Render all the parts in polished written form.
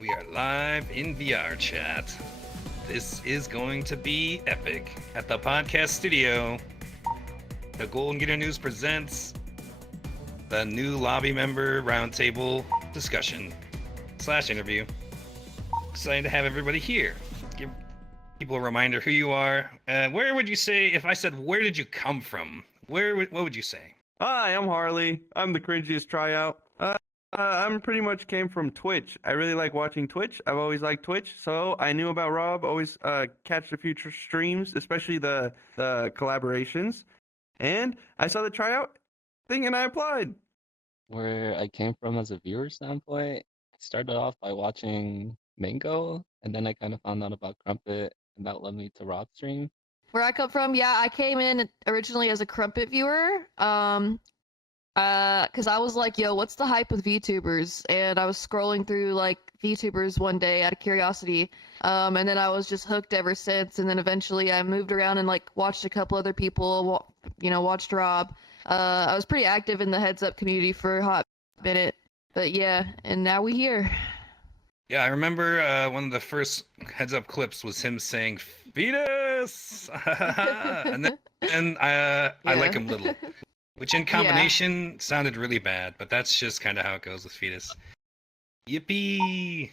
We are live in VR chat. This is going to be epic. At the podcast studio, the Golden Gator News presents the new lobby member roundtable discussion / interview. Excited to have everybody here. Give people a reminder who you are. Where would you say, if I said, where did you come from? What would you say? Hi, I'm Harley. I'm the cringiest tryout. I'm pretty much came from Twitch. I really like watching Twitch. I've always liked Twitch, so I knew about Rob. Always catch the future streams, especially the collaborations. And I saw the tryout thing, and I applied. Where I came from as a viewer standpoint, I started off by watching Mango, and then I kind of found out about Crumpet, and that led me to Rob's stream. Where I come from, yeah, I came in originally as a Crumpet viewer, because I was like, yo, what's the hype with VTubers? And I was scrolling through like VTubers one day out of curiosity, and then I was just hooked ever since. And then eventually I moved around and like watched a couple other people, watched Rob. I was pretty active in the Heads Up community for a hot minute, but yeah, and now we here. Yeah, I remember one of the first Heads Up clips was him saying "fetus," and I like him little, which in combination sounded really bad, but that's just kind of how it goes with fetus. Yippee!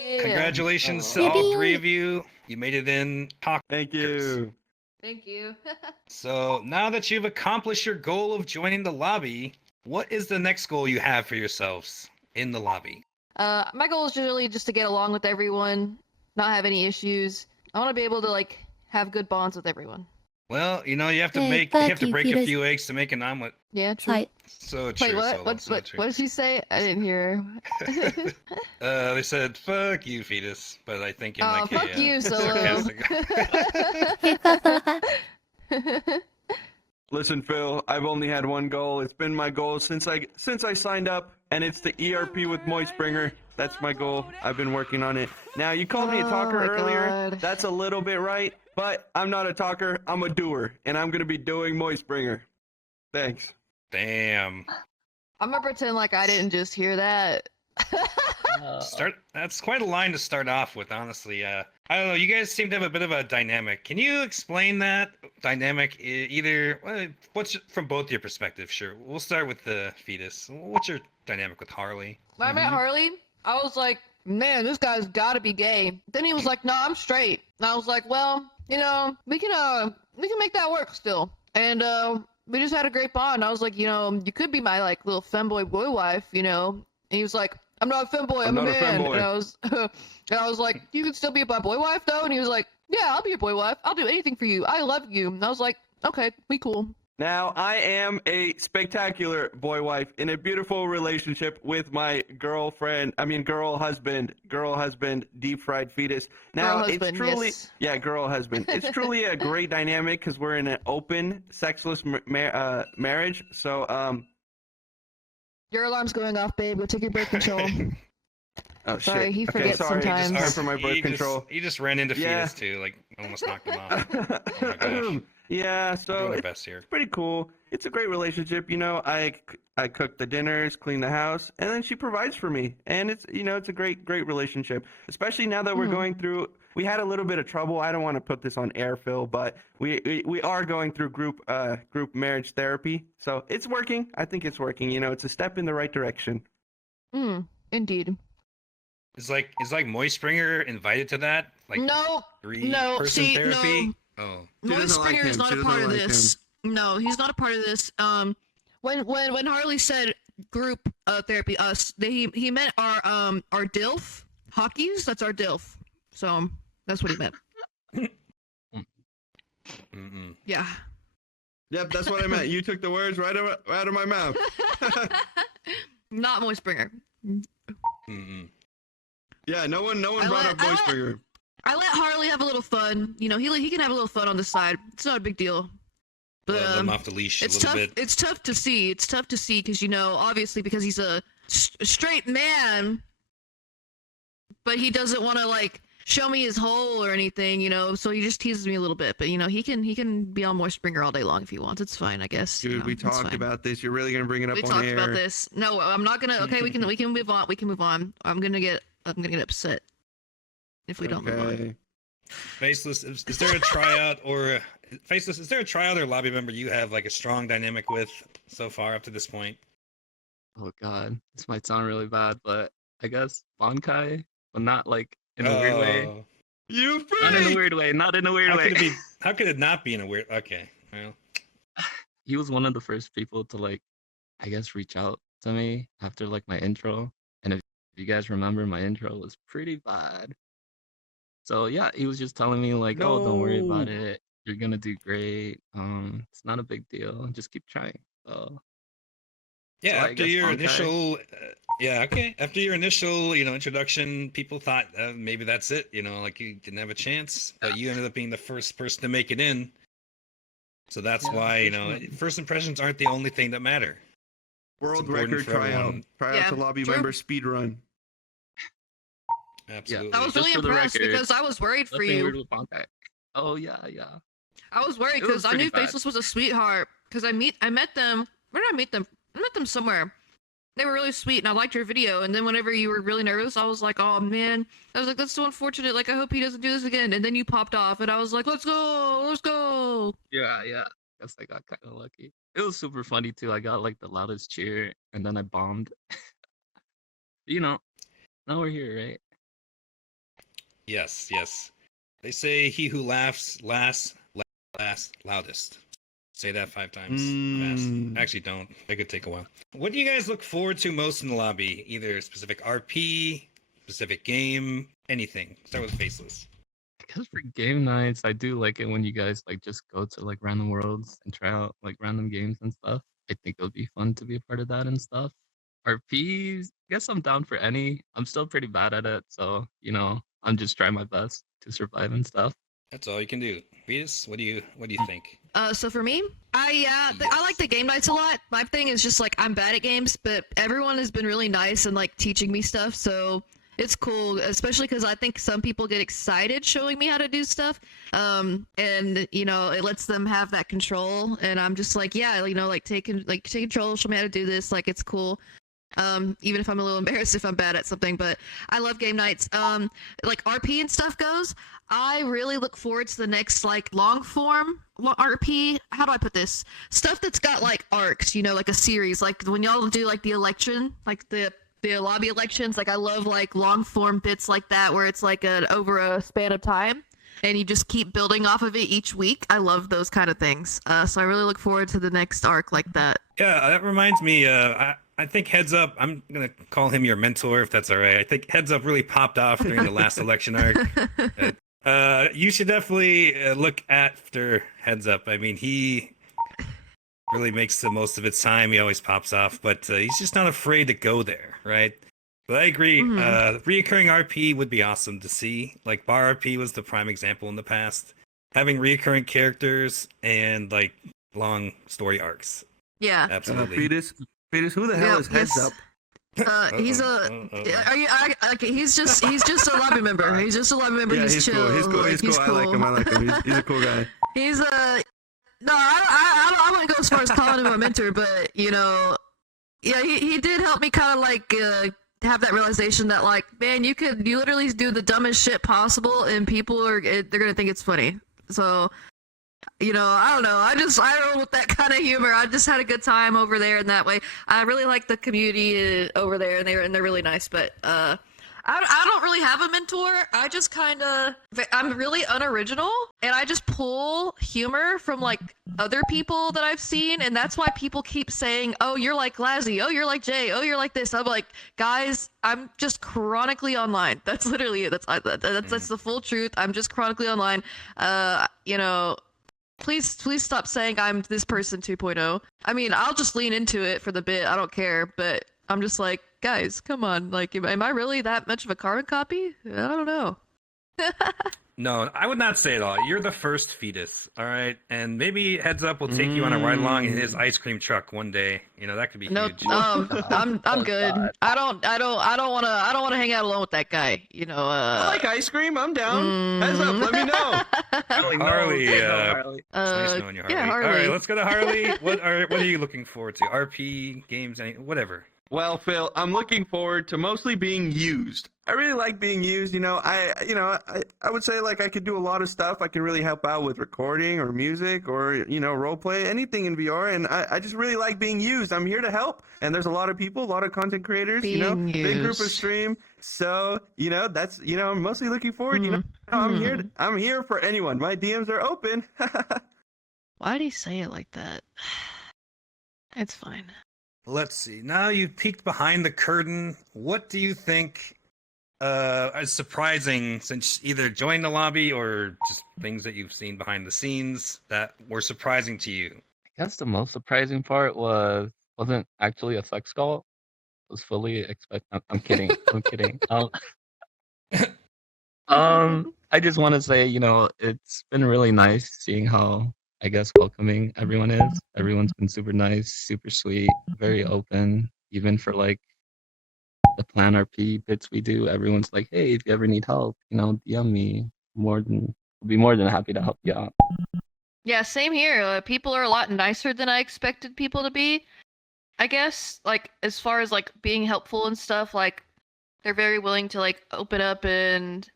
Yeah. Congratulations to all three of you. You made it in. Thank you. Thank you. So now that you've accomplished your goal of joining the lobby, what is the next goal you have for yourselves in the lobby? My goal is really just to get along with everyone, not have any issues. I want to be able to like have good bonds with everyone. Well, you have to Hey, you fuck have to you, break a fetus. few eggs to make an omelet. Yeah, true. Fight. So true. Wait, what? Solo, What did she say? I didn't hear her. They said, "Fuck you, fetus," but I think in like fuck a you, Solo. sarcastic. Listen, Phil, I've only had one goal. It's been my goal since I signed up, and it's the ERP with Moistbringer. That's my goal. I've been working on it. Now, you called me a talker my earlier. God. That's a little bit right, but I'm not a talker. I'm a doer, and I'm going to be doing Moistbringer. Thanks. Damn. I'm gonna pretend like I didn't just hear that. That's quite a line to start off with, honestly. I don't know. You guys seem to have a bit of a dynamic. Can you explain that dynamic? What's from both your perspectives? Sure. We'll start with the fetus. What's your dynamic with Harley? When I met Harley, I was like, man, this guy's gotta be gay. Then he was like, no, I'm straight. And I was like, well, we can make that work still. And we just had a great bond. I was like, you could be my like little femboy boy wife, And he was like, I'm not a femboy, I'm a not a man. femboy. And I was like, you can still be my boy wife though? And he was like, yeah, I'll be your boy wife. I'll do anything for you. I love you. And I was like, okay, we cool. Now, I am a spectacular boy wife in a beautiful relationship with my girl husband, DeepFriedFetus. Now, Girl husband, it's truly, yes. yeah, girl husband. It's truly a great dynamic because we're in an open, sexless marriage. So, Your alarm's going off, babe. Go take your birth control. oh Sorry, shit. he Okay, forgets sorry, sometimes. Just for my birth He control. He just ran into Yeah. fetus too, like almost knocked him off. Oh my gosh. Yeah, We're so doing our it's best here. pretty cool. It's a great relationship. I cook the dinners, clean the house, and then she provides for me. And it's it's a great relationship. Especially now that we're going through. We had a little bit of trouble. I don't want to put this on air, Phil, but we are going through group marriage therapy. So it's working. I think it's working. It's a step in the right direction. Indeed. Is like Moistbringer invited to that? Like No, three-person see, therapy? no. Oh. Moist Springer is not a part of this. No, he's not a part of this. When Harley said group therapy, he meant our DILF hockeys. That's our DILF. So that's what he meant. Yeah. Yep, that's what I meant. You took the words right out of my mouth. Not Moist Springer. Yeah, no one brought up Moistbringer. I let Harley have a little fun. He can have a little fun on the side. It's not a big deal. But Let him off the leash a it's little tough. bit. It's tough to see. It's tough to see because obviously because he's a straight man, but he doesn't want to like show me his hole or anything, you know. So he just teases me a little bit, but you know, he can be on Moist Springer all day long if he wants. It's fine, I guess. Dude, you know, we it's talked fine. about this. You're really gonna bring it up We on talked air. about this. No, I'm not gonna. Okay, we can move on. We can move on. I'm gonna get upset if we don't move on. Okay. Faceless, is there a tryout or Faceless? Is there a tryout or lobby member you have like a strong dynamic with so far up to this point? Oh god, this might sound really bad, but I guess Bonkai, but not like in a weird way. Oh. You Not in a freak! weird way. Not in a weird How way. could it be? How could it not be in a weird? Okay, well, He was one of the first people to like, I guess, reach out to me after like my intro. And if you guys remember, my intro was pretty bad. So yeah, he was just telling me like, oh, don't worry about No. it. You're gonna do great. It's not a big deal. Just keep trying. So yeah. So I After guess your Bonkai. initial, yeah, okay. After your initial, introduction, people thought maybe that's it. Like you didn't have a chance, but you ended up being the first person to make it in. So that's Yeah, why for sure. first impressions aren't the only thing that matter. World important record for tryout. everyone. Tryout Yeah, to lobby true. member speed run. Absolutely. I was Just really for the impressed record, because I was worried for Nothing you. weird with Bonkai. Oh yeah. I was worried It was because I pretty knew bad. Faceless was a sweetheart. Because I met them. Where did I meet them? I met them somewhere. They were really sweet, and I liked your video. And then whenever you were really nervous, I was like, "Oh man!" I was like, "That's so unfortunate. Like, I hope he doesn't do this again." And then you popped off, and I was like, "Let's go, let's go!" Yeah. Guess I got kind of lucky. It was super funny too. I got like the loudest cheer, and then I bombed. Now we're here, right? Yes. They say he who laughs last loudest. Say that 5 times Mm. fast. Actually, don't. That could take a while. What do you guys look forward to most in the lobby? Either a specific RP, specific game, anything. Start with Faceless. Because for game nights, I do like it when you guys like just go to like random worlds and try out like random games and stuff. I think it would be fun to be a part of that and stuff. RPs, I guess I'm down for any. I'm still pretty bad at it, so I'm just trying my best to survive and stuff. That's all you can do. Vetus, what do you think? So for me, I like the game nights a lot. My thing is just like I'm bad at games, but everyone has been really nice and like teaching me stuff. So it's cool, especially because I think some people get excited showing me how to do stuff. And it lets them have that control. And I'm just like, yeah, like take control, show me how to do this. Like it's cool. Even if I'm a little embarrassed if I'm bad at something, but I love game nights. Like RP and stuff goes, I really look forward to the next like long form RP. How do I put this? Stuff that's got like arcs, like a series. Like when y'all do like the election, like the lobby elections. Like I love like long form bits like that where it's like over a span of time. And you just keep building off of it each week. I love those kind of things. So I really look forward to the next arc like that. Yeah, that reminds me. I think Heads Up. I'm gonna call him your mentor, if that's all right. I think Heads Up really popped off during the last election arc. You should definitely look after Heads Up. I mean, he really makes the most of its time. He always pops off, but he's just not afraid to go there, right? But I agree. Reoccurring RP would be awesome to see. Like Bar RP was the prime example in the past. Having reoccurring characters and like long story arcs. Yeah. Absolutely. Fetus, who the hell is Heads Up? He's he's just a lobby member. He's just a lobby member. Yeah, he's chill. cool. He's cool. Like, He's cool. I like him. He's a cool guy. He's no, I wouldn't go as far as calling him a mentor, but yeah, he did help me kind of like have that realization that like, man, you literally do the dumbest shit possible, and people they're gonna think it's funny. So. I don't know. I roll with that kind of humor. I just had a good time over there in that way. I really like the community over there, and they're really nice. But I don't really have a mentor. I just I'm really unoriginal, and I just pull humor from like other people that I've seen, and that's why people keep saying, "Oh, you're like Lazzy. Oh, you're like Jay. Oh, you're like this." I'm like, guys, I'm just chronically online. That's literally it. That's the full truth. I'm just chronically online. Please stop saying I'm this person 2.0. I mean, I'll just lean into it for the bit. I don't care, but I'm just like, guys, come on. Like, am I really that much of a carbon copy? I don't know. No, I would not say it all. You're the first fetus, all right? And maybe heads up, we'll take you on a ride along in his ice cream truck one day. You know, that could be No, huge. I'm Oh, good. God. I don't wanna hang out alone with that guy. You know. I like ice cream. I'm down. Heads up. Let me know. Harley, Harley. It's nice knowing you, Harley. Yeah, All Harley. right, let's go to Harley. What are you looking forward to? RP games, whatever. Well, Phil, I'm looking forward to mostly being used. I really like being used. I would say like I could do a lot of stuff. I can really help out with recording or music or role play, anything in VR. And I just really like being used. I'm here to help. And there's a lot of people, a lot of content creators. Being big group of used. stream. So that's I'm mostly looking forward. I'm here for anyone. My DMs are open. Why'd he say it like that? It's fine. Let's see. Now you've peeked behind the curtain. What do you think is surprising since either joined the lobby or just things that you've seen behind the scenes that were surprising to you? I guess the most surprising part wasn't actually a sex call. It was fully I'm kidding. I'm kidding. I just want to say, it's been really nice seeing how, I guess, welcoming everyone is. Everyone's been super nice, super sweet, very open. Even for like the Plan RP bits we do, everyone's like, hey, if you ever need help, DM me. I'll be more than happy to help you out. Yeah, same here. People are a lot nicer than I expected people to be. I guess, like, as far as like being helpful and stuff, like they're very willing to like open up and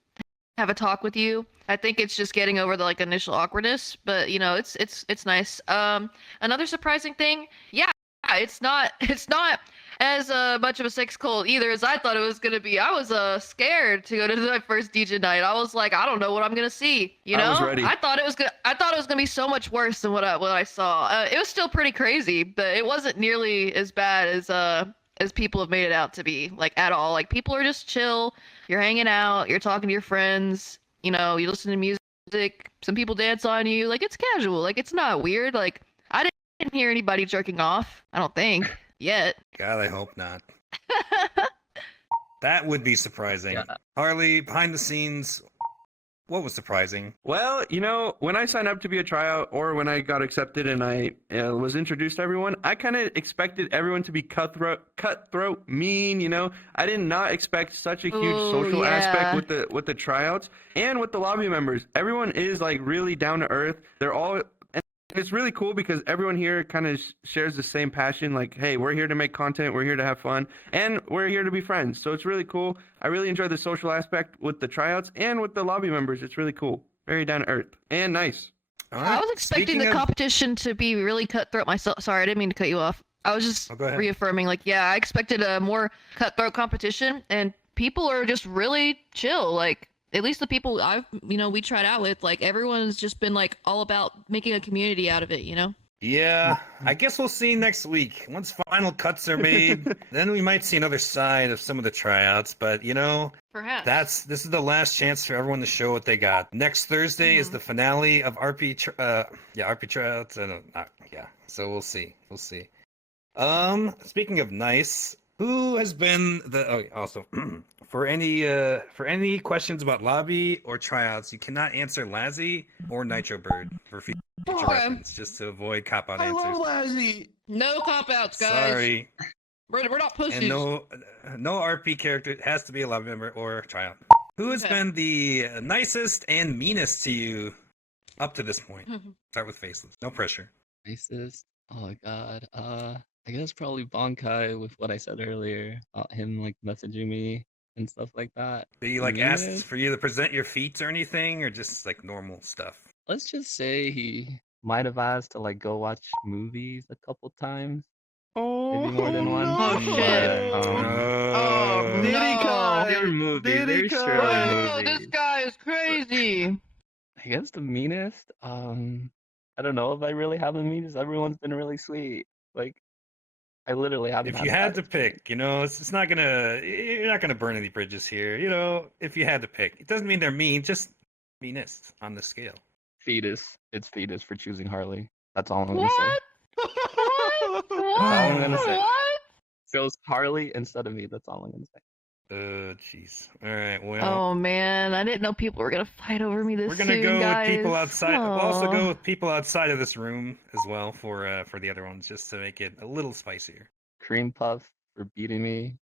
have a talk with you. I think it's just getting over the like initial awkwardness, but it's nice. Another surprising thing, yeah, it's not as much of a sex cult either as I thought it was gonna be. I was scared to go to my first DJ night. I was like, I don't know what I'm gonna see. I was ready. I thought it was gonna be so much worse than what I saw. It was still pretty crazy, but it wasn't nearly as bad as people have made it out to be, like, at all. Like, people are just chill. You're hanging out. You're talking to your friends. You listen to music. Some people dance on you. Like, it's casual. Like, it's not weird. Like, I didn't hear anybody jerking off. I don't think yet. God, I hope not. That would be surprising. Yeah. Harley, behind the scenes, what was surprising? Well, when I signed up to be a tryout or when I got accepted and I was introduced to everyone, I kind of expected everyone to be cutthroat, mean. I did not expect such a huge social aspect with the tryouts and with the lobby members. Everyone is like really down to earth. They're all. It's really cool because everyone here kind of shares the same passion. Like, hey, we're here to make content. We're here to have fun. And we're here to be friends. So it's really cool. I really enjoy the social aspect with the tryouts and with the lobby members. It's really cool. Very down to earth and nice. All I right. was expecting the competition to be really cutthroat myself. Sorry, I didn't mean to cut you off. I was just go ahead. reaffirming, like, yeah, I expected a more cutthroat competition, and people are just really chill. Like, at least the people we tried out with, like, everyone's just been like all about making a community out of it. Yeah, I guess we'll see next week. Once final cuts are made, then we might see another side of some of the tryouts. But Perhaps this is the last chance for everyone to show what they got. Next Thursday is the finale of RP tryouts, and so we'll see. Speaking of nice, who has been also for any questions about lobby or tryouts, you cannot answer Lazzy or Nitro Bird for future reference, just to avoid cop-out I answers. love Lazzy. no cop-outs, guys. Sorry. We're not pussies. And no RP character. It has to be a lobby member or tryout. Who has been the nicest and meanest to you up to this point? Start with Faceless. No pressure. Nicest. Oh my god. I guess probably Bonkai with what I said earlier about him like messaging me and stuff like that. Did he asked Meanest? for you to present your feats or anything, or just like normal stuff? Let's just say he might have asked to like go watch movies a couple times. Oh, Maybe more than one. Oh, shit. Oh, Did he cut? They're movies. Did he They're cut? surely Oh, this movies. guy is crazy. I guess the meanest. I don't know if I really have a meanest. Everyone's been really sweet. Like, I literally haven't. If you had to pick, it's not you're not gonna burn any bridges here. If you had to pick, it doesn't mean they're mean, just meanest on the scale. Fetus. It's Fetus for choosing Harley. That's all I'm gonna say. What? That's all I'm gonna say. What? Chose Harley instead of me. That's all I'm gonna say. jeez. All right, well. Oh man, I didn't know people were gonna fight over me this We're gonna soon, go guys. with people outside. We'll also Aw. go with people outside of this room as well for the other ones, just to make it a little spicier. Cream Puff for beating me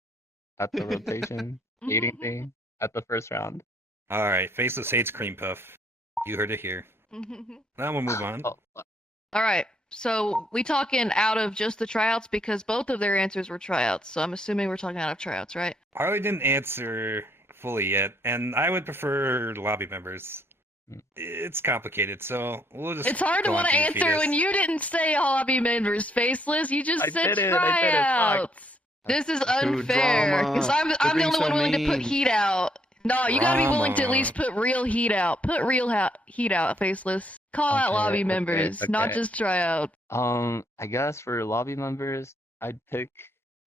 at the rotation dating thing at the first round. All right, Faceless hates cream puff. You heard it here. Now we'll move on. Oh, All right, so we talking out of just the tryouts because both of their answers were tryouts. So I'm assuming we're talking out of tryouts, right? Harley didn't answer fully yet, and I would prefer lobby members. It's complicated, so we'll just. It's hard to go on want to answer DeepFriedFetus. when you didn't say lobby members, Faceless. You just I said did it, I did it, fuck. tryouts. This is unfair drama. because I'm You're the being only so one willing to put mean. heat out. No, you gotta be willing to at Drama. least put real heat out. Put real heat out, Faceless. Call out Okay, lobby okay, members, not okay. just tryouts. I guess for lobby members, I'd pick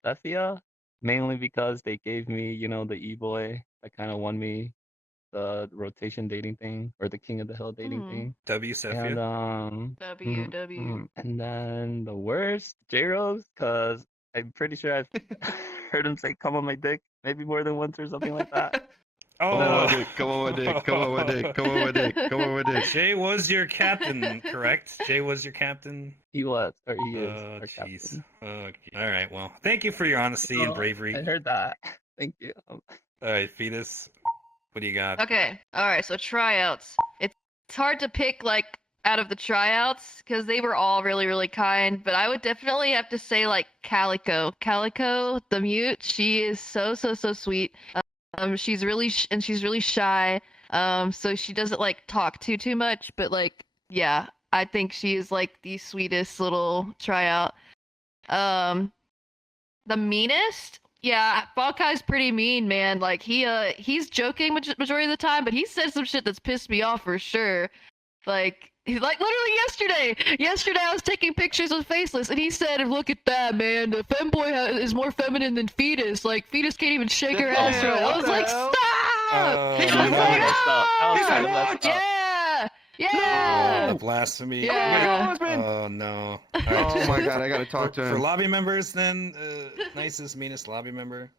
Cephia, mainly because they gave me, the e-boy that kind of won me the rotation dating thing or the King of the Hill dating thing. W. And Cephia. and then the worst, J-Rose, because I'm pretty sure I've heard him say "come on my dick" maybe more than once or something like that. Oh, Come on, my dick. Come on, my dick. Come on, my dick. Come on, my dick. Jay was your captain, correct? Jay was your captain. He was, or he is, Oh, our jeez. captain. Okay. All right. Well, thank you for your honesty and Oh, bravery. I heard that. Thank you. All right, Fetus. What do you got? Okay, all right. So tryouts. It's hard to pick like out of the tryouts because they were all really really kind. But I would definitely have to say like Calico. Calico, the mute. She is so sweet. She's really she's really shy. So she doesn't like talk too much. But like yeah, I think she is like the sweetest little tryout. The meanest. Yeah, Falkai's pretty mean, man. Like he's joking majority of the time, but he said some shit that's pissed me off for sure. Like literally yesterday I was taking pictures with Faceless, and he said, "Look at that, man. The femboy is more feminine than Fetus. Like Fetus can't even shake her ass Yeah, right." I what was the like, hell? "Stop!" Oh, I was no. like, Messed up. That was "Ah!" kinda messed up. Yeah. Oh, blasphemy. Yeah. Oh no. All right, Oh my god, I gotta talk to For him. lobby members, then, nicest, meanest lobby member.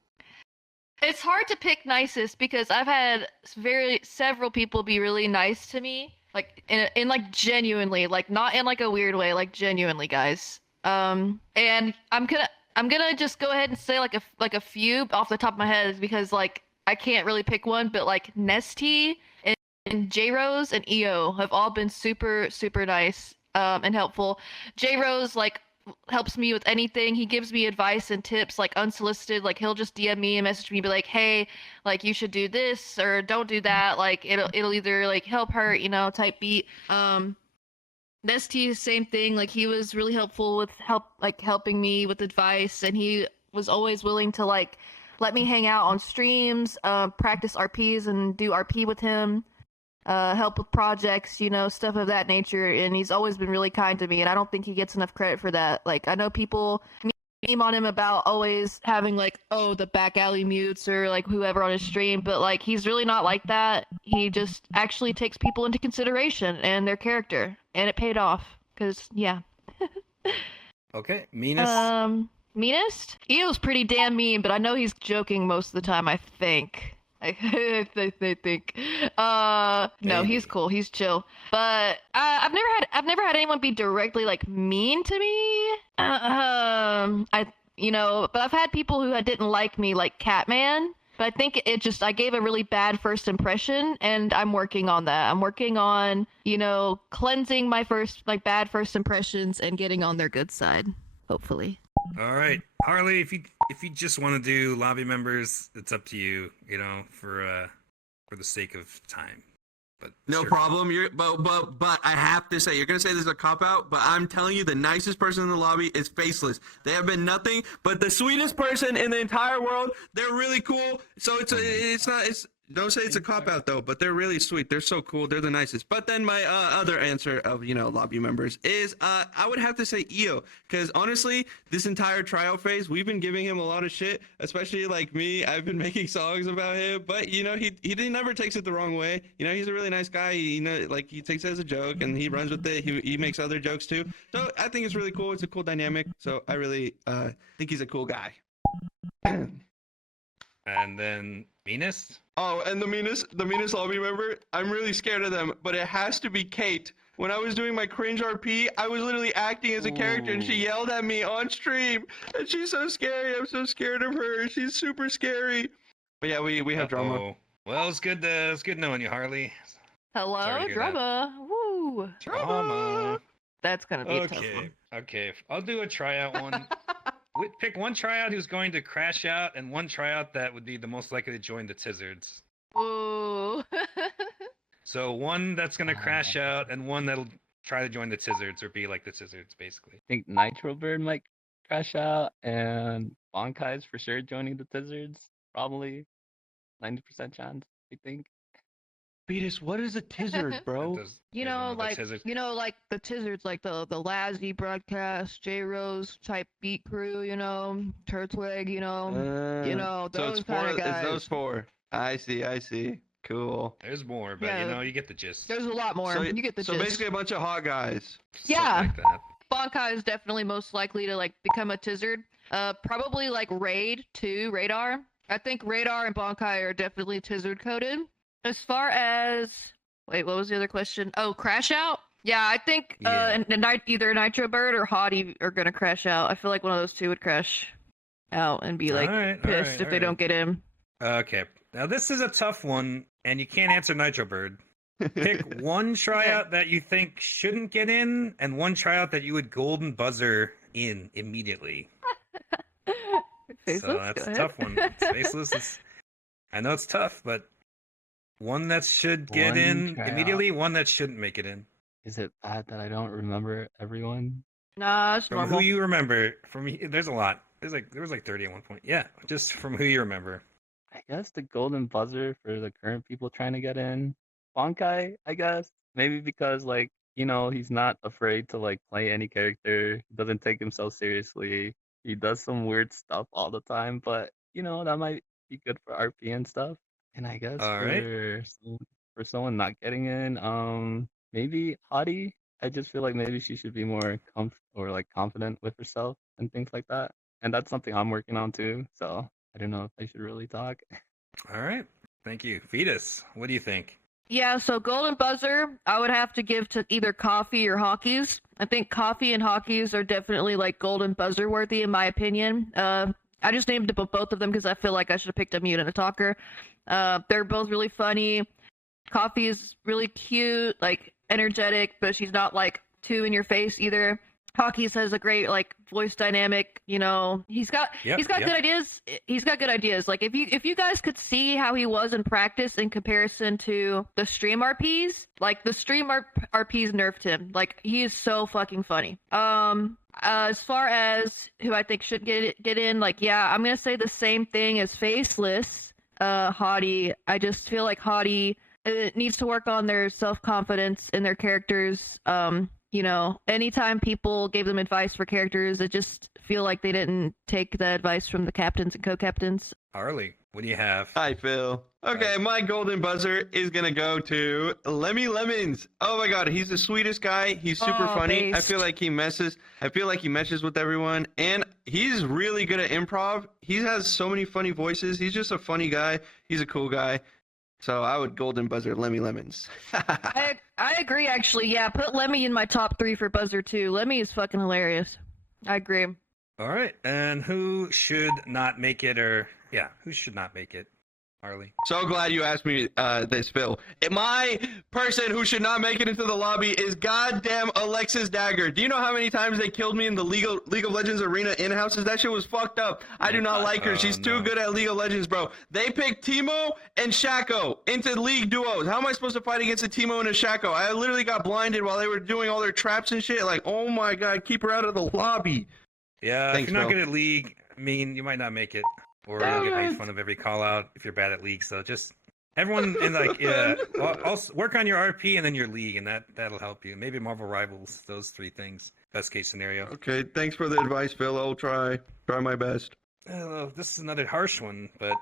It's hard to pick nicest because I've had several people be really nice to me, like in like genuinely, like not in like a weird way, like genuinely, guys. And I'm gonna just go ahead and say like a few off the top of my head because like I can't really pick one, but like Nesty and J Rose and EO have all been super nice and helpful. J Rose like helps me with anything. He gives me advice and tips like unsolicited. Like he'll just DM me and message me, be like, "Hey, like you should do this or don't do that. Like it'll either like help hurt, type beat." Nesty, same thing. Like he was really helpful with helping me with advice, and he was always willing to like let me hang out on streams, practice RPs and do RP with him. Help with projects, stuff of that nature, and he's always been really kind to me, and I don't think he gets enough credit for that. Like, I know people meme on him about always having, like, the back alley mutes or, like, whoever on his stream, but, like, he's really not like that. He just actually takes people into consideration and their character, and it paid off, because, yeah. Okay, meanest. Meanest? Eo's pretty damn mean, but I know he's joking most of the time, I think. They think. No, he's cool. He's chill. But I've never had anyone be directly like mean to me. But I've had people who didn't like me, like Catman. But I think I gave a really bad first impression, and I'm working on that. I'm working on, cleansing my bad first impressions and getting on their good side. Hopefully. All right, Harley. If you just want to do lobby members, it's up to you. For the sake of time. But No sure. problem. But I have to say, you're gonna say this is a cop out, but I'm telling you, the nicest person in the lobby is Faceless. They have been nothing but the sweetest person in the entire world. They're really cool. So don't say it's a cop out though, but they're really sweet. They're so cool. They're the nicest. But then my other answer of lobby members is I would have to say EO, because honestly, this entire trial phase we've been giving him a lot of shit, especially like me. I've been making songs about him, but he never takes it the wrong way. He's a really nice guy. He takes it as a joke and he runs with it. He makes other jokes too. So I think it's really cool. It's a cool dynamic. So I really think he's a cool guy. And then meanest? Oh, and the meanest lobby member, I'm really scared of them, but it has to be Kate. When I was doing my cringe RP, I was literally acting as a character, and she Ooh. yelled at me on stream, and she's so scary. I'm so scared of her. She's super scary. But yeah, we have drama. Uh-oh. Well, it's good knowing you, Harley. Sorry Hello, to hear that. drama. Woo. Drama. That's gonna be a tough Okay, one. okay. I'll do a tryout one. Pick one tryout who's going to crash out, and one tryout that would be the most likely to join the Tizzards. Woo. So one that's gonna crash out, and one that'll try to join the Tizzards or be like the Tizzards, basically. I think Nitro Bird might crash out, and Bonkai's for sure joining the Tizzards. Probably 90% chance, I think. Beatus, what is a tizzard, bro? You know, like the Tizzards, like the Lazzy broadcast, J Rose type beat crew, Turtwig, So those it's kind of it's guys. those four. I see. Cool. There's more, but Yeah. you get the gist. There's a lot more. You get the so gist. basically a bunch of hot guys. Something Yeah. like that. Bonkai is definitely most likely to become a Tizzard. Probably Raid too, Radar. I think Radar and Bonkai are definitely Tizzard coded. As far as wait, what was the other question? Oh, Crash Out? Yeah, I think Yeah. either Nitro Bird or Hottie are gonna crash out. I feel like one of those two would crash out and be pissed if they don't get in. Okay. Now this is a tough one, and you can't answer Nitro Bird. Pick one tryout that you think shouldn't get in, and one tryout that you would golden buzzer in immediately. Faceless, So that's go a ahead. tough one. It's Faceless. I know it's tough, but one that should get One in tryout. immediately, one that shouldn't make it in. Is it bad that I don't remember everyone? Nah, it's From normal. who you remember, there's a lot. There was 30 at one point. Yeah, just from who you remember. I guess the golden buzzer for the current people trying to get in. Bonkai, I guess. Maybe because he's not afraid to play any character. He doesn't take himself seriously. He does some weird stuff all the time, but that might be good for RP and stuff. And I guess All right. for someone not getting in, maybe Hottie. I just feel like maybe she should be more confident with herself and things like that. And that's something I'm working on too. So I don't know if I should really talk. All right. Thank you. Fetus, what do you think? Yeah, so Golden Buzzer, I would have to give to either Coffee or Hockeys. I think Coffee and Hockeys are definitely Golden Buzzer worthy in my opinion. I just named both of them because I feel like I should have picked a mute and a talker. They're both really funny. Coffee is really cute, energetic, but she's not too in your face either. Hockeys has a great voice dynamic, He's got good ideas. He's got good ideas. If you guys could see how he was in practice in comparison to the stream RPs, the stream RPs nerfed him. He is so fucking funny. As far as who I think should get in, I'm gonna say the same thing as Faceless. Hottie. I just feel like Hottie needs to work on their self-confidence in their characters. Anytime people gave them advice for characters, it just feel like they didn't take the advice from the captains and co-captains. Harley, what do you have? Hi, Phil. Okay, my golden buzzer is gonna go to Lemmy Lemons. Oh my god, he's the sweetest guy. He's super funny. Based. I feel like he meshes with everyone, and he's really good at improv. He has so many funny voices. He's just a funny guy. He's a cool guy. So I would golden buzzer Lemmy Lemons. I agree, actually. Yeah, put Lemmy in my top 3 for buzzer too. Lemmy is fucking hilarious. I agree. All right. And who should not make it, who should not make it? Harley. So glad you asked me this, Phil. My person who should not make it into the lobby is goddamn Alexis Dagger. Do you know how many times they killed me in the League of Legends arena in-houses? That shit was fucked up. I do not like her. She's too good at League of Legends, bro. They picked Teemo and Shaco into league duos. How am I supposed to fight against a Teemo and a Shaco? I literally got blinded while they were doing all their traps and shit. Oh my god, keep her out of the lobby. Yeah, Thanks, if you're not Phil. good at League, you might not make it. Or you'll get made fun of every call out if you're bad at League. So just everyone in I'll work on your RP and then your League, and that'll help you. Maybe Marvel Rivals, those 3 things. Best case scenario. Okay, thanks for the advice, Phil. I'll try my best. This is another harsh one, but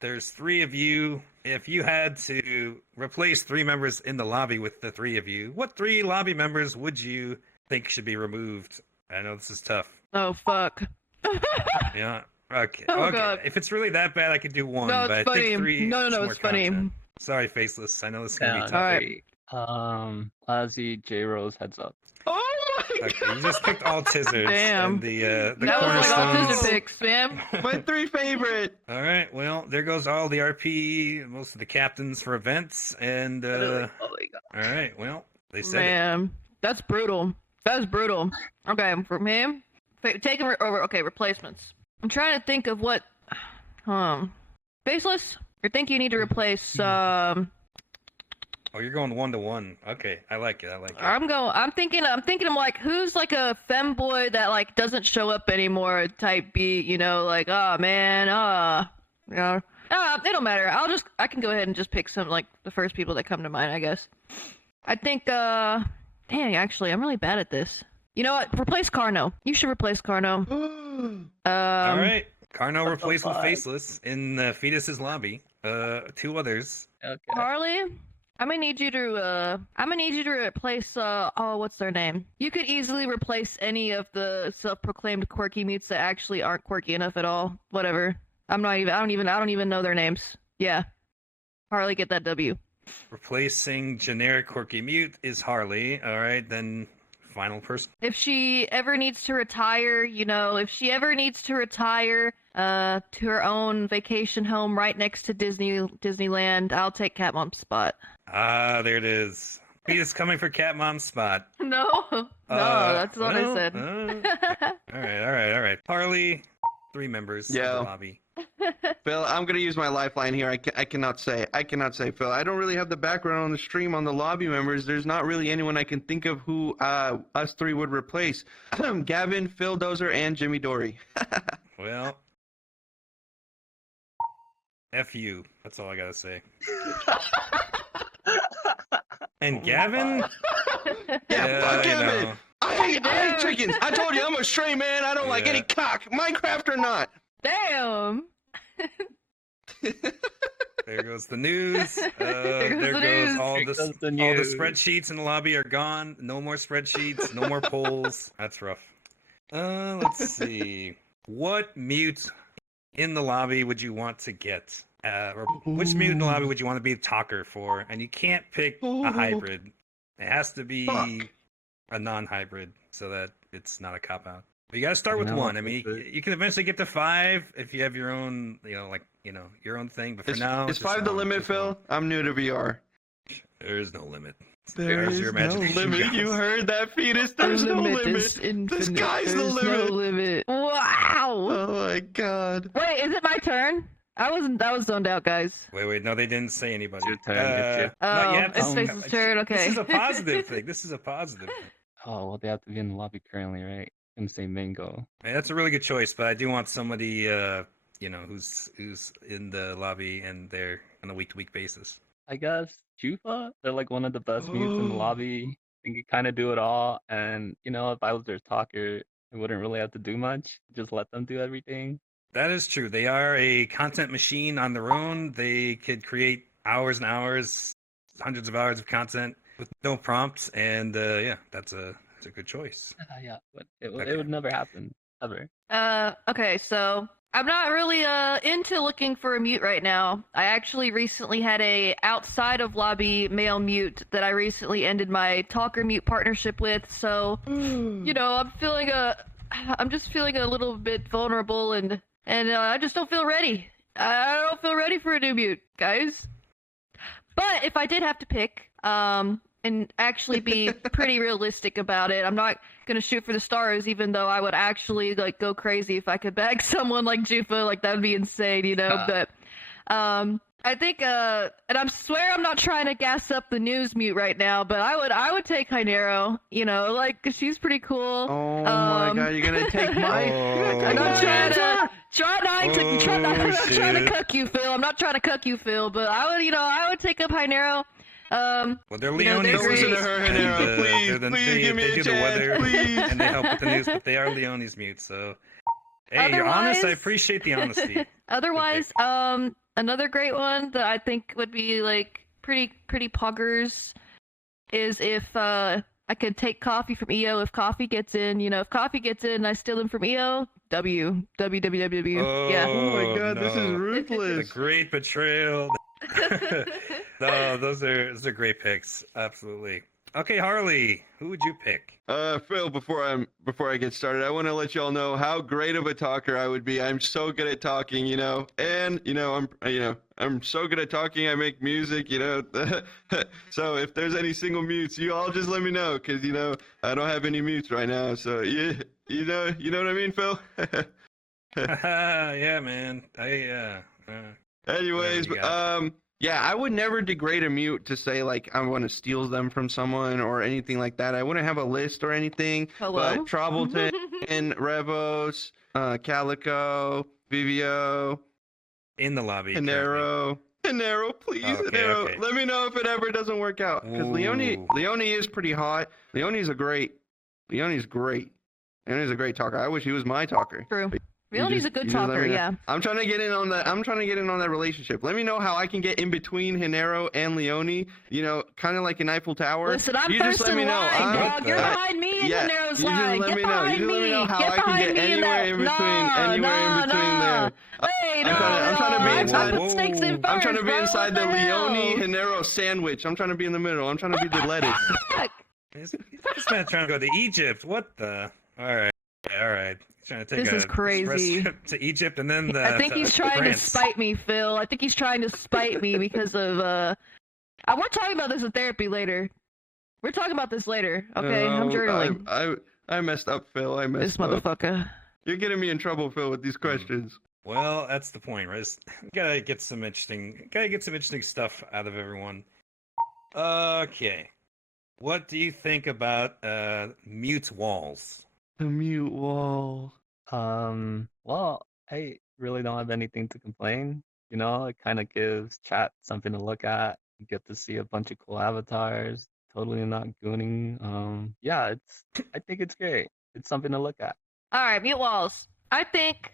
there's 3 of you. If you had to replace 3 members in the lobby with the 3 of you, what 3 lobby members would you think should be removed? I know this is tough. Oh, fuck. Yeah. Okay. Oh, okay. God. If it's really that bad, I could do one. No, but it's I funny. think three. No, is more it's funny. content. Sorry, Faceless. I know this is gonna be tough. Alright. Ozzy J Rose heads up. Oh my Okay, god! you just picked all Tizzards. Damn. And the That was like all cornerstones. Tizzard picks, man. My 3 favorite. All right. Well, there goes all the RP, most of the captains for events, and Oh my god. all right. Well, they said it. Man, that's brutal. That's brutal. Okay, for me, taking over. Okay, replacements. I'm trying to think of what. Faceless. I think you need to replace. Oh, you're going 1-to-1. Okay, I like it. I like it. I'm thinking I'm like, who's like a femboy that like doesn't show up anymore type beat, you know, like, oh man, you know. It don't matter. I can go ahead and just pick some like the first people that come to mind, I guess. I think dang, actually, I'm really bad at this. You know what? Replace Carno. You should replace Carno. All right. Carno what replaced the with fuck? Faceless in Fetus's lobby. 2 others. Okay. Harley, I'm gonna need you to replace what's their name? You could easily replace any of the self-proclaimed quirky mutes that actually aren't quirky enough at all. Whatever. I don't even know their names. Yeah. Harley, get that W. Replacing generic quirky mute is Harley. All right, then final person. If she ever needs to retire, you know, to her own vacation home right next to Disneyland, I'll take Cat Mom's spot. Ah, there it is. Fetus coming for Cat Mom's spot. No, that's what I said. All right. Harley, 3 members of Yeah. the lobby. Phil, I'm gonna use my lifeline here. I cannot say, Phil. I don't really have the background on the stream on the lobby members. There's not really anyone I can think of who us 3 would replace. Gavin, Phil Dozer, and Jimmy Dory. Well, F you. That's all I gotta say. And Gavin? Yeah, fuck you Gavin. know. I hate chickens. I told you I'm a stray man. I don't like Yeah. any cock, Minecraft or not. Damn. There goes the news. There goes there the goes news. all There the goes the all the news. spreadsheets in the lobby are gone. No more spreadsheets. No more polls. That's rough. Let's see. What mute in the lobby would you want to get? Or which mute in the lobby would you want to be a talker for? And you can't pick a hybrid. It has to be Fuck. a non-hybrid so that it's not a cop out. But you got to start I with know, 1. I mean, that's it. you can eventually get to 5 if you have your own, your own thing. But for now, Is just 5 the one, limit, just Phil? one. I'm new to VR. There is no limit. There There's is your no imagination limit. goes. You heard that, Fetus? There's no limit. The sky's the limit. No limit. Wow. Oh my god. Wait, is it my turn? I was zoned out, guys. Wait. No, they didn't say anybody. It's your turn, it's Not Oh, yet. it's Face's turn. Okay. This is a positive thing. This is a positive thing. Oh well, they have to be in the lobby currently, right? I'm gonna say Mango. And that's a really good choice, but I do want somebody, who's in the lobby and they're on a week-to-week basis. I guess Jufa. They're like one of the best mutes in the lobby. They can kind of do it all, and if I was their talker, I wouldn't really have to do much. Just let them do everything. That is true. They are a content machine on their own. They could create hours and hours, hundreds of hours of content with no prompts, and that's a good choice. Yeah, but it Okay. would never happen ever. Okay, so I'm not really into looking for a mute right now. I actually recently had a outside of lobby male mute that I recently ended my talker mute partnership with, so I'm just feeling a little bit vulnerable and I just don't feel ready. I don't feel ready for a new mute, guys. But if I did have to pick, and actually be pretty realistic about it, I'm not gonna shoot for the stars, even though I would actually like go crazy if I could bag someone like Jufa, like that would be insane, But I think and I swear I'm not trying to gas up the news mute right now, but I would take Hynero, 'cause she's pretty cool. Oh my god, you're gonna take my. I'm not trying to I'm not trying to shit. cook you, Phil. I'm not trying to cook you, Phil, but I would take up Hynero. Well, they're You know, Leones. they're Don't listen to great. her, and, Hanero. Please, they're please give me they a do the chance, weather, please. and they help with the news, but they are Leones mute, so... Hey, you're honest. I Otherwise- appreciate the honesty. Otherwise, another great one that I think would be like pretty poggers is if I could take coffee from EO if coffee gets in. You know, if coffee gets in, I steal them from EO. W. Yeah. Oh my God, this is no. The ruthless. great betrayal. No, those are great picks. Absolutely. Okay, Harley, who would you pick? Phil, before I get started, I want to let y'all know how great of a talker I would be. I'm so good at talking, and I'm so good at talking. I make music, So if there's any single mutes, you all just let me know, cause I don't have any mutes right now. So yeah, you know what I mean, Phil. Yeah, man. Anyways, you got? yeah, I would never degrade a mute to say like I want to steal them from someone or anything like that. I wouldn't have a list or anything. Hello? But Troubleton, Revos, Calico, Vivio, In the lobby. Hinero, please, Okay, Hinero. okay. Let me know if it ever doesn't work out. Because Leone is pretty hot. Leone's great. Leone's a great talker. I wish he was my talker. True. You Leone's just- a good you just let talker, me know. yeah. I'm trying to get in on that relationship. Let me know how I can get in between Hinero and Leone. Kind of like an Eiffel Tower. Listen, I'm You just first let me in know. line, I'm- dog. You're behind me in yeah, the narrow you just line. let Get me know. behind You just let me know how Get I can behind get me anywhere in between there. Wait, I'm trying to be inside. I put stakes in I'm trying to first, be bro. inside What the hell? Leone Hinero sandwich. I'm trying to be in the middle. I'm trying to be the lettuce. Fuck. This man trying to go to Egypt. What the? All right. He's trying to take This is express crazy. trip to Egypt and then I think he's trying France. to spite me, Phil. I think he's trying to spite me because of we're talking about this in therapy later. We're talking about this later. Okay, I'm journaling. I messed up, Phil. I This messed up. motherfucker. You're getting me in trouble, Phil, with these questions. Well, that's the point, right? Gotta get some interesting stuff out of everyone. Okay. What do you think about mute walls? The mute wall. Well, I really don't have anything to complain. It kind of gives chat something to look at. You get to see a bunch of cool avatars. Totally not gooning. Yeah, I think it's great. It's something to look at. All right, mute walls. I think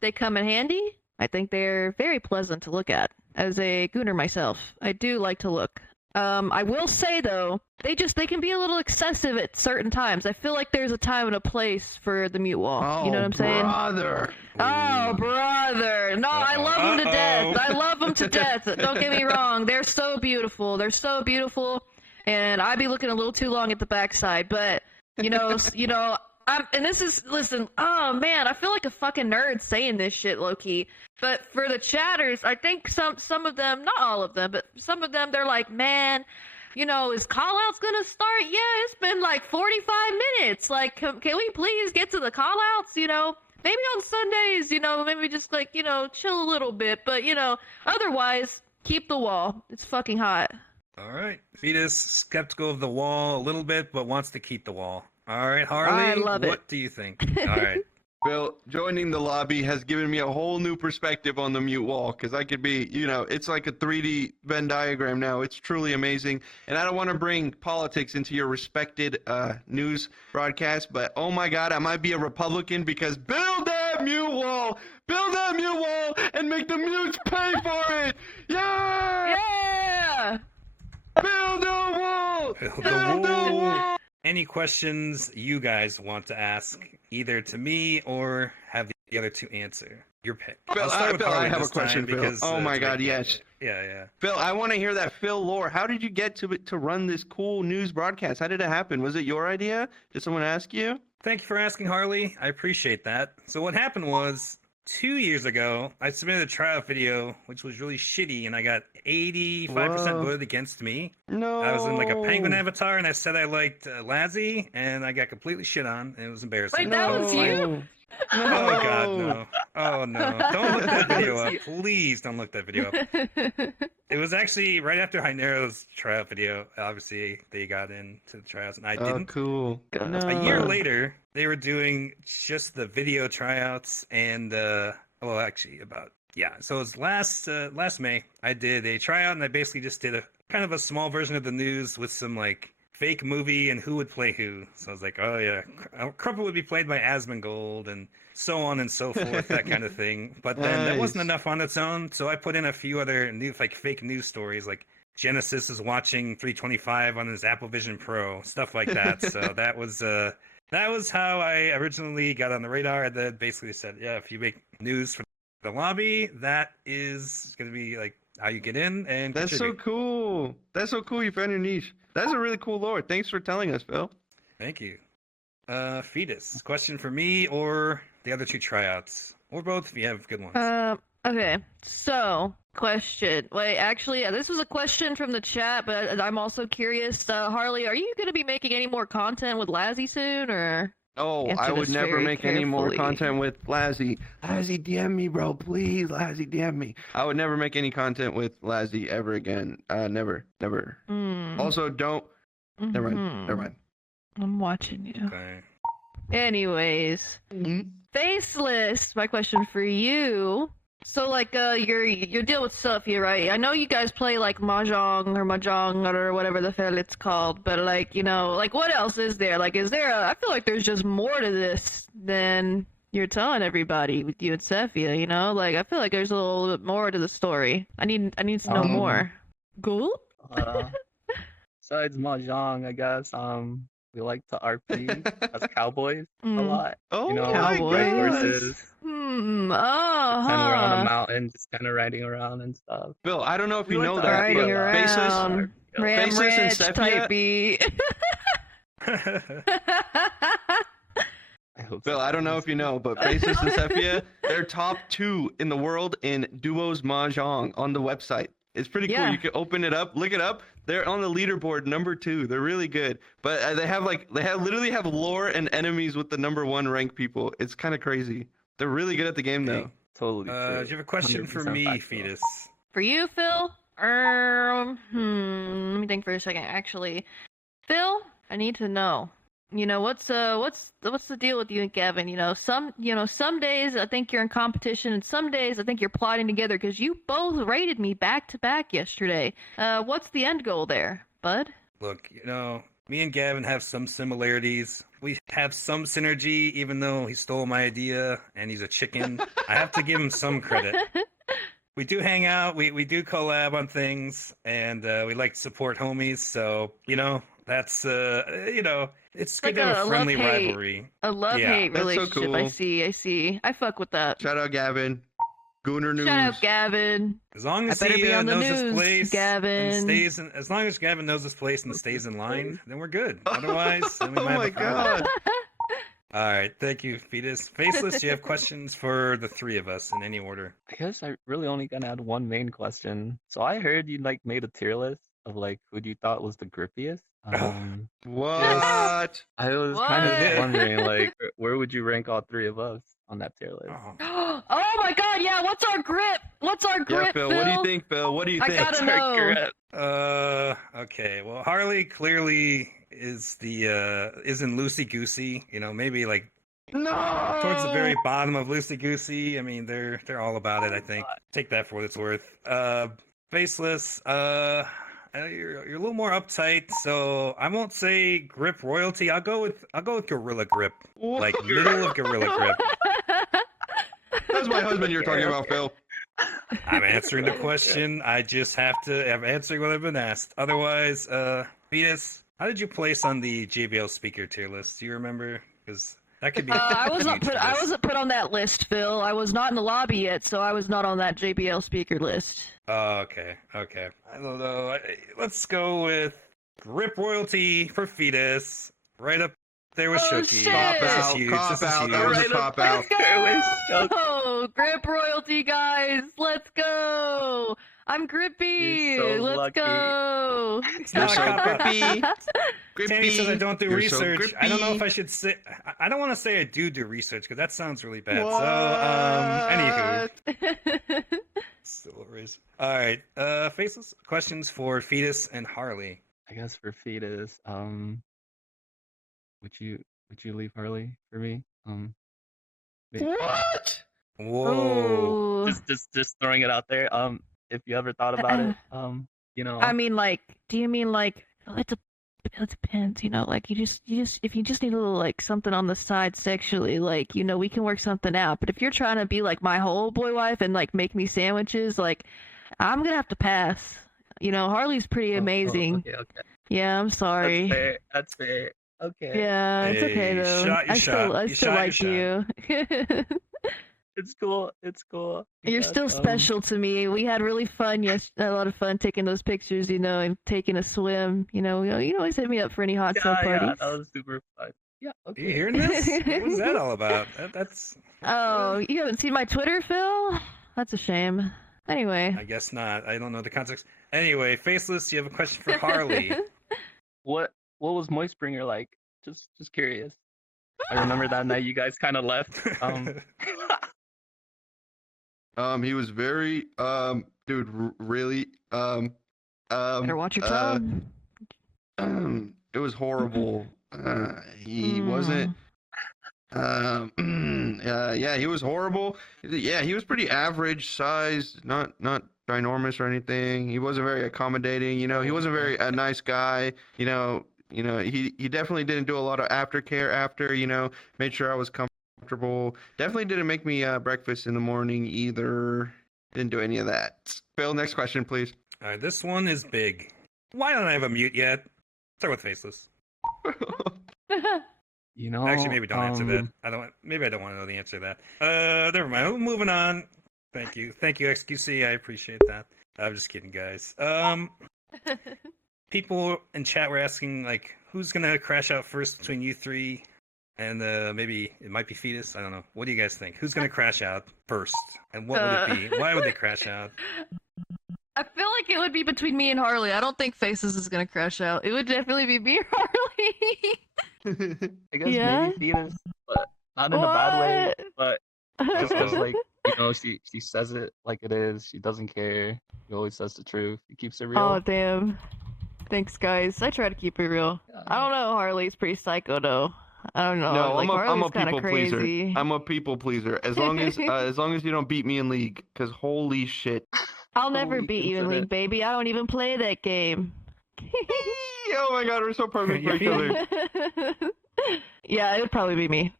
they come in handy. I think they're very pleasant to look at. As a gooner myself, I do like to look. I will say though, they can be a little excessive at certain times. I feel like there's a time and a place for the mute wall. You know what I'm saying? Brother. Oh, brother. No, I love them to death. I love them to death. Don't get me wrong. They're so beautiful. And I be looking a little too long at the backside, but listen, oh man, I feel like a fucking nerd saying this shit low key. But for the chatters, I think some of them, not all of them, but some of them, they're like, man, is call outs gonna start? Yeah, it's been like 45 minutes. Like, can we please get to the call outs? Maybe on Sundays, maybe just like, chill a little bit. But, otherwise, keep the wall. It's fucking hot. All right. Fetus, skeptical of the wall a little bit, but wants to keep the wall. All right, Harley, I love it. what do you think? All right. Phil, joining the lobby has given me a whole new perspective on the mute wall because I could be, it's like a 3D Venn diagram now. It's truly amazing. And I don't want to bring politics into your respected news broadcast, but oh my God, I might be a Republican because build that mute wall! Build that mute wall and make the mutes pay for it! Yeah! Yeah! Build a wall! Build the wall! Any questions you guys want to ask, either to me or have the other two answer? Your pick. Phil, I'll start with Phil, Harley I have a this time question, Phil. because, Oh my it's God, right- yes. Yeah. Phil, I want to hear that Phil lore. How did you get to run this cool news broadcast? How did it happen? Was it your idea? Did someone ask you? Thank you for asking, Harley. I appreciate that. So what happened was, 2 years ago, I submitted a tryout video, which was really shitty, and I got 85% Whoa. voted against me. No. I was in like a penguin avatar, and I said I liked Lazzy, and I got completely shit on, and it was embarrassing. Wait, that was you? No. Oh my God, no! Oh no! Don't look that video up, please. Don't look that video up. It was actually right after Hynero's tryout video. Obviously, they got into the tryouts, and I Oh, didn't. cool. No. A year later, they were doing just the video tryouts, and So it was last May. I did a tryout, and I basically just did a kind of a small version of the news with some like fake movie and who would play who. So I was like, oh yeah, Crumpet would be played by Asmongold and so on and so forth, that kind of thing. But then that wasn't Nice. enough on its own, so I put in a few other new like fake news stories, like Genesis is watching 325 on his Apple Vision Pro, stuff like that. So that was how I originally got on the radar. And then basically said, yeah, if you make news for the lobby, that is going to be like how you get in and That's so contribute. cool. That's so cool. You found your niche. That's a really cool lore. Thanks for telling us, Phil. Thank you. Fetus, question for me or the other two tryouts, or both if you have good ones. Okay. So, question. Wait, actually, this was a question from the chat, but I'm also curious. Harley, are you going to be making any more content with Lazzy soon, or? Oh, Answer I would this never very make any more carefully. content with Lazzy. Lazzy, DM me, bro. Please, Lazzy, DM me. I would never make any content with Lazzy ever again. Never. Hmm. Also, don't. Never mind. Never Mhm. mind. I'm watching you. Okay. Anyways, Faceless, my question for you. So like your deal with Sophia, right? I know you guys play like mahjong or whatever the hell it's called, but like, you know, like what else is there? Like is there I feel like there's just more to this than you're telling everybody with you and Sophia, you know? Like I feel like there's a little bit more to the story. I need to know more. Cool? Besides mahjong, I guess we like to RP as cowboys a Mm. lot. Oh You know, my Cowboys. ride gosh. horses. Hmm. Pretend we're on a Uh-huh. mountain, just kind of riding around and stuff. Bill, I don't know if you We know like to that, RP Riding a lot. Faceless, around. Yeah. Ram Faceless and Ranch Sepia- type beat. I hope Bill, so. I don't know if you know, but Faceless and Sepia, they're top 2 in the world in duos mahjong on the website. It's pretty cool. Yeah. You can open it up, look it up. They're on the leaderboard number 2. They're really good, but they literally have lore and enemies with the number 1 ranked people. It's kind of crazy. They're really good at the game though. Totally Do true. you have a question for 100% me, factual. Fetus? For you, Phil? Let me think for a second. Actually, Phil, I need to know. You know what's the deal with you and Gavin? You know some days I think you're in competition, and some days I think you're plotting together because you both rated me back to back yesterday. What's the end goal there, bud? Look, me and Gavin have some similarities. We have some synergy, even though he stole my idea and he's a chicken. I have to give him some credit. We do hang out, we do collab on things, and we like to support homies. So that's it's good like to have a a friendly love-hate. rivalry. A love-hate That's so relationship. cool. I see. I fuck with that. Shout out Gavin. Gooner News. Shout out Gavin. As long as I better he be on the knows his news, place Gavin. and stays in, as long as Gavin knows his place and stays in line, then we're good. Otherwise, then we Oh might have my a problem. god. All right, thank you, Fetus. Faceless, do you have questions for the three of us in any order? I guess I really only gonna add one main question. So I heard you like made a tier list of like who you thought was the grippiest. What? I was kind of What? wondering like where would you rank all three of us on that tier list? Oh. Oh my god, yeah, what's our grip? What's our grip, Yeah, Phil. What do you think, Phil? What do you I think? gotta know. Grip. Okay. Well, Harley clearly is in loosey goosey. Maybe like No. towards the very bottom of loosey goosey. I mean, they're all about it. I think. Take that for what it's worth. Faceless. You're a little more uptight, so I won't say grip royalty. I'll go with gorilla grip, like middle of gorilla grip. That's my husband you're talking about, Phil. I'm answering the question. I'm answering what I've been asked. Otherwise, Fetus, how did you place on the JBL speaker tier list? Do you remember? Because that could be. I was not huge put. for I this. wasn't put on that list, Phil. I was not in the lobby yet, so I was not on that JBL speaker list. Oh, okay. I don't know. Let's go with grip royalty for Fetus. Right up there with Oh, Shooky. shit. Cop This is out. huge. Cop This is out. huge. That was a Right cop up. out. Go! Grip royalty, guys. Let's go. I'm grippy. You're so Let's lucky. go. It's You're not a so cop out. grippy. Tammy says I don't do You're so research. I don't know if grippy. I should say. I don't want to say I do research because that sounds really bad. What? So, anywho, still a raise. All right. Faceless questions for Fetus and Harley. I guess for Fetus, would you leave Harley for me? What? Whoa. Ooh. Just throwing it out there. If you ever thought about it, I mean, like, do you mean like, it depends, like you just if you just need a little like something on the side sexually, like we can work something out. But if you're trying to be like my whole boy wife and like make me sandwiches, like I'm gonna have to pass. Harley's pretty amazing. Okay. Yeah, I'm sorry. That's fair. Okay. Yeah, it's okay Hey, though. shot your I shot. You still shot your like you. It's cool. You're still special to me. We had really fun. Yes, a lot of fun taking those pictures. And taking a swim. You always hit me up for any hot tub parties. Yeah, that was super fun. Yeah. Are Okay. you hearing this? What was that all about? That's. Oh, you haven't seen my Twitter, Phil? That's a shame. Anyway. I guess not. I don't know the context. Anyway, Faceless, you have a question for Harley. What was Moistbringer like? Just curious. I remember that night you guys kind of left. He was very dude, really Better watch your tongue. it was horrible. He wasn't yeah, he was horrible. Yeah, he was pretty average size, not ginormous or anything. He wasn't very accommodating, he wasn't very a nice guy, he definitely didn't do a lot of aftercare after, made sure I was comfortable. Definitely didn't make me breakfast in the morning either. Didn't do any of that. Phil, next question, please. All right, this one is big. Why don't I have a mute yet? Start with Faceless. Actually, maybe don't answer that. Maybe I don't want to know the answer to that. Never mind. Moving on. Thank you, XQC. I appreciate that. I'm just kidding, guys. People in chat were asking like, who's gonna crash out first between you three, and maybe it might be Fetus. I don't know. What do you guys think? Who's gonna crash out first, and what would it be? Why would they crash out? I feel like it would be between me and Harley. I don't think Faces is gonna crash out. It would definitely be me or Harley. I guess maybe Fetus, but not in a bad way. But just because, like, she says it like it is. She doesn't care. She always says the truth. She keeps it real. Oh, damn. Thanks, guys. I try to keep it real. Yeah. I don't know. Harley's pretty psycho, though. I don't know. No, like, I'm a Harley's people crazy. pleaser. I'm a people pleaser. As long as you don't beat me in League, because holy shit. I'll never Holy beat you in incident. League, baby. I don't even play that game. Oh my god, we're so perfect for each other. Yeah, it would probably be me.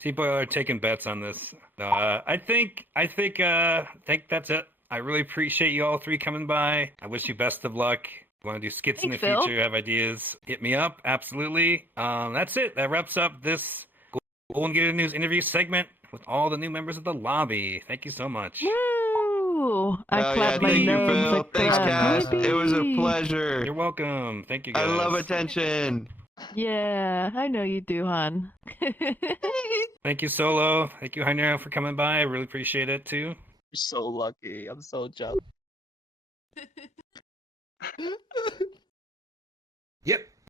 People are taking bets on this. No, I think that's it. I really appreciate you all three coming by. I wish you best of luck. You want to do skits in the Thanks, Phil. future, have ideas, hit me up. Absolutely. That's it. That wraps up this Golden Gator News interview segment with all the new members of the lobby. Thank you so much. Woo! I clapped my thank you, nose. Phil. I Thanks, clapped. Cass. It was a pleasure. You're welcome. Thank you guys. I love attention. Yeah, I know you do, hon. Thank you, Solo. Thank you, Hynero, for coming by. I really appreciate it too. You're so lucky. I'm so jealous. Yep.